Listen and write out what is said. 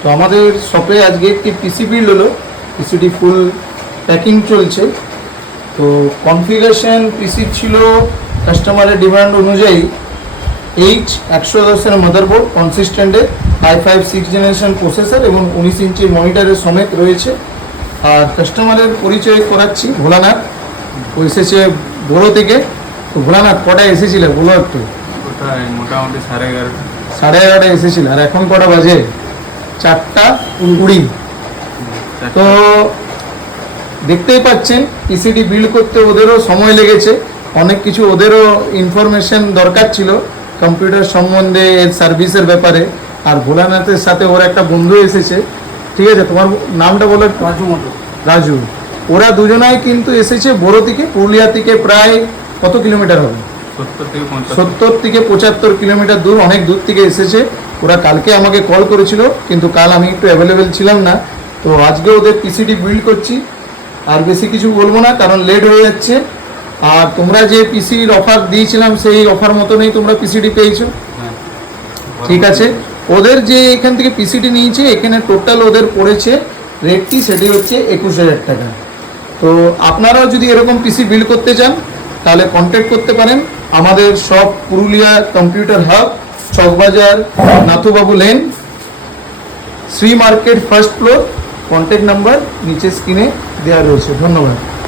তো আমাদের শপে আজকে একটি পিসি বিল্ড হলো, পিসিটি ফুল প্যাকিং চলছে। তো কনফিগারেশন পিসি ছিল কাস্টমারের ডিমান্ড অনুযায়ী H110 motherboard কনসিস্টেন্টে i5 6 generation processor এবং 19 ইঞ্চি মনিটরের সমেত রয়েছে। আর কাস্টমারের পরিচয় করাচ্ছি ভোলানাথ, ও এসেছে বড়ো থেকে। তো ভোলানাথ কটায় এসেছিল বলো একটু? মোটামুটি 11:30। 11:30টায় এসেছিল, আর এখন কটা বাজে? 4:20। তো দেখতেই পাচ্ছেন পিসিটি বিল্ড করতে ওদেরও সময় লেগেছে, অনেক কিছু ওদেরও ইনফরমেশন দরকার ছিল কম্পিউটার সম্বন্ধে, এর সার্ভিসের ব্যাপারে। আর ভোলানাথের সাথে ওর একটা বন্ধু এসেছে, ঠিক আছে? তোমার নামটা বলো। রাজু। ওরা দুজনাই কিন্তু এসেছে বড়ো থেকে, পুরুলিয়া থেকে প্রায় কত কিলোমিটার হবে? 70 থেকে 75 কিলোমিটার দূর, অনেক দূর থেকে এসেছে। ওরা কালকে আমাকে কল করেছিল, কিন্তু কাল আমি একটু অ্যাভেলেবেল ছিলাম না। তো আজকে ওদের পিসিটি বিল্ড করছি। আর বেশি কিছু বলবো না, কারণ লেট হয়ে যাচ্ছে। আর তোমরা যে পিসির অফার দিয়েছিলাম সেই অফার মতনই তোমরা পিসিটি পেয়েছো, ঠিক আছে? ওদের যে এখান থেকে পিসিটি নিয়েছে, এখানে টোটাল ওদের পড়েছে রেটটি, সেটি হচ্ছে 21,000 টাকা। তো আপনারাও যদি এরকম পিসি বিল্ড করতে চান তাহলে কন্ট্যাক্ট করতে পারেন। আমাদের সব Purulia computer hub, Chawkbazar, Nathubabu lane, Shri market, first floor. Contact number নিচে স্ক্রিনে দেওয়া রয়েছে। ধন্যবাদ।